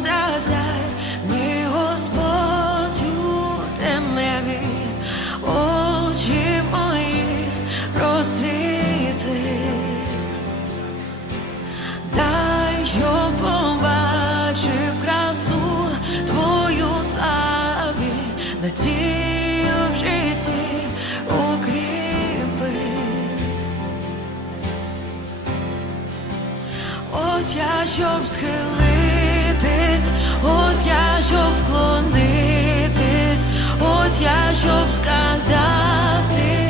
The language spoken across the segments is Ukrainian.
зазяй, ми Господь у темряві, очі мої просвіти, дай щоб побачив красу твою славі, надію в житті укріпи. Ось я щоб схилив ось я щоб вклонитись, ось я щоб сказати.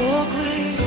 поклик.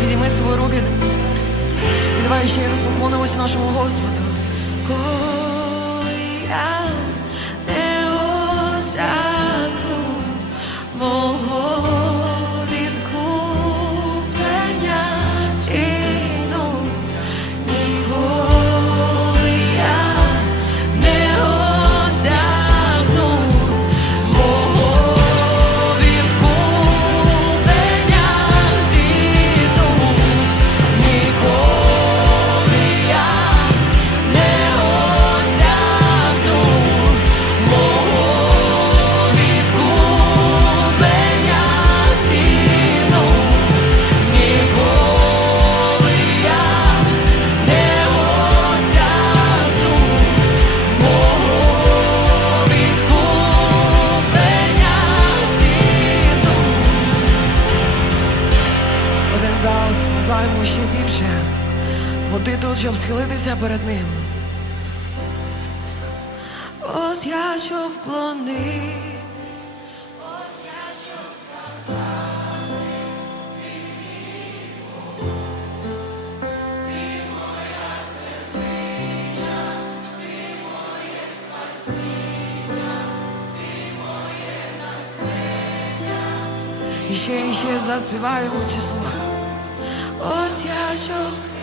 підійми свої руки, віддавай ще раз поклонимось нашому Господу. Схилився перед ним. Ось я що вклонив. І ще, і ще заспіваємо ці слова. Ось я щоб